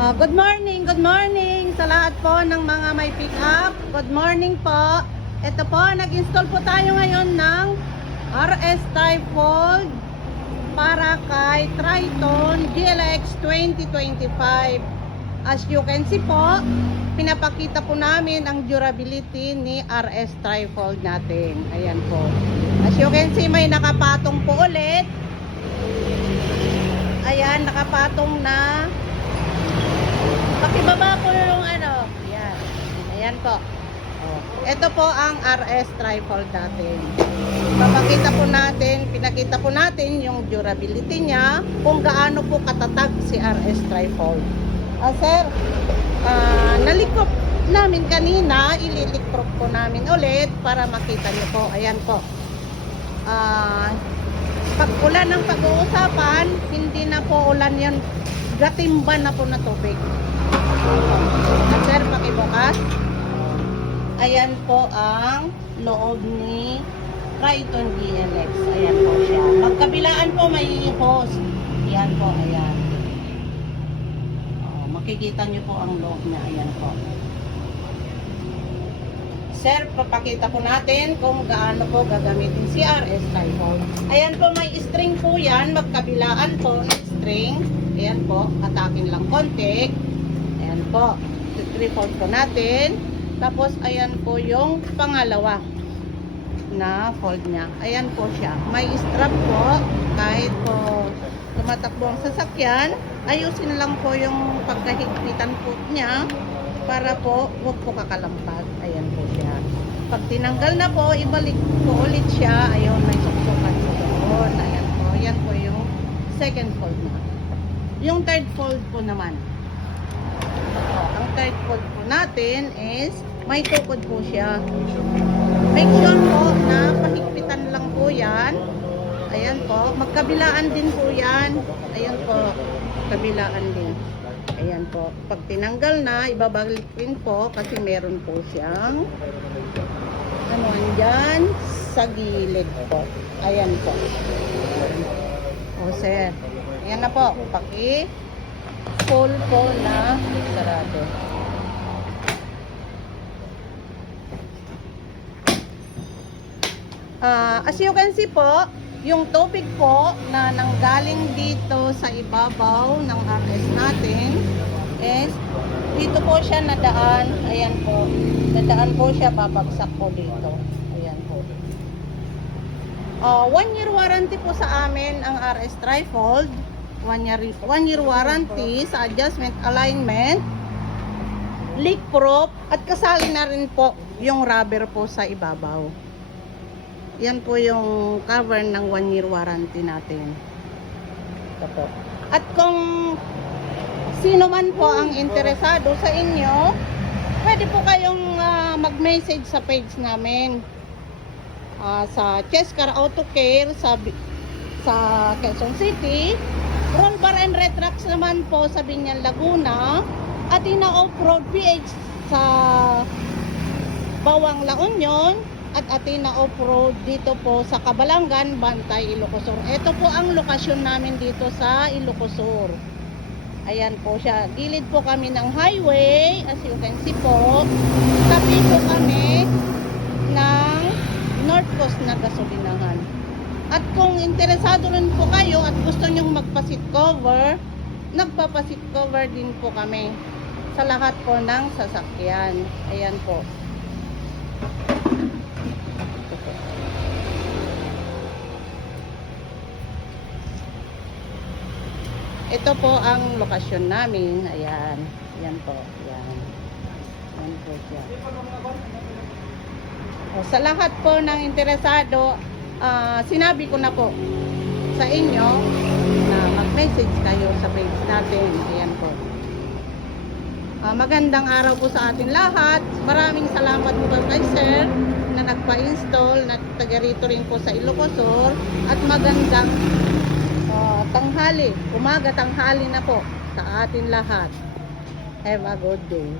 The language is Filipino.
Good morning sa lahat po ng mga may pick up. Good morning po. Ito po, nag-install po tayo ngayon ng RS Trifold para kay Triton GLX 2025. As you can see po, pinapakita po namin ang durability ni RS Trifold natin. Ayan po. As you can see, may nakapatong po ulit. Ayan, nakapatong na. Pakibaba ko yung ano. Ayan. Ayan po. Oh. Ito po ang RS Trifold natin. Papakita po natin, pinakita po natin yung durability niya, kung gaano po katatag si RS Trifold. Sir, nalikop namin kanina, ililikrop po namin ulit para makita niyo po. Ayan po. Pag ulan ng pag-uusapan, hindi na po ulan yan. Gatimba na po na tubig. Sir, pakibukas. Ayan po ang loob ni Triton GLX. Ayan po siya. Magkabilaan po may hose. Ayan po, ayan. Makikita nyo po ang loob niya. Ayan po. Sir, papakita po natin kung gaano po gagamitin si RS Trifold. Ayan po, may string po yan. Magkabilaan po ng string. Ayan po, atakin lang konti. Ayan po, trifold po natin. Tapos, ayan po yung pangalawa na fold niya. Ayan po siya. May strap po. Kahit po tumatakbo ang sasakyan, ayusin lang po yung pagkahigpitan po niya para po huwag po kakalampag. Ayan po siya. Pag tinanggal na po, ibalik po ulit siya. Ayun, may suksukan po doon. Ayan po. Ayan po yung second fold na. Yung third fold po naman. Ang third fold po natin is may tukod po siya. Make sure po na pahigpitan lang po yan. Ayan po. Magkabilaan din po yan. Ayan po. Kabilaan din. Ayan po. Pag tinanggal na, ibabalik din po kasi meron po siyang ano andyan sa gilid po. Ayan po. O sir. Ayan na po. Paki-pull po na sarado. As you can see po, yung tubig po na nanggaling dito sa ibabaw ng RS natin is dito po siya nadaan. Ayan po. Nadaan po siya, babagsak po dito. Ayan po. 1 year warranty po sa amin ang RS Trifold. 1 year warranty sa adjustment, alignment, leak proof, at kasali na rin po yung rubber po sa ibabaw. Yan po yung cover ng 1 year warranty natin. Ito po. At kung sino man po ang interesado sa inyo, pwede po kayong mag-message sa page namin. Sa Chescar Auto Care sa Quezon City, Roll Bar and Retrax naman po sa Binyan, Laguna, Athena Off-Road PH sa Bawang, La Union, at Athena Off-Road dito po sa Cabalangan, Bantay, Ilocos Sur. Ito po ang lokasyon namin dito sa Ilocos Sur. Ayan po siya. Gilid po kami ng highway. As you can see po, tabi po kami ng North Coast na gasolinahan. At kung interesado rin po kayo at gusto nyong magpa-seat cover, nagpapa-seat cover din po kami sa lahat po ng sasakyan. Ayan po. Ito po ang lokasyon namin. Ayan. Ayan po. Ayan. Ayan po siya. Sa lahat po ng interesado, sinabi ko na po sa inyo na mag-message kayo sa page natin. Ayan po. Magandang araw po sa atin lahat. Maraming salamat po kay sir na nagpa-install, na taga rito rin po sa Ilocos Sur, at magandang tanghali, umaga tanghali na po sa atin lahat. Have a good day.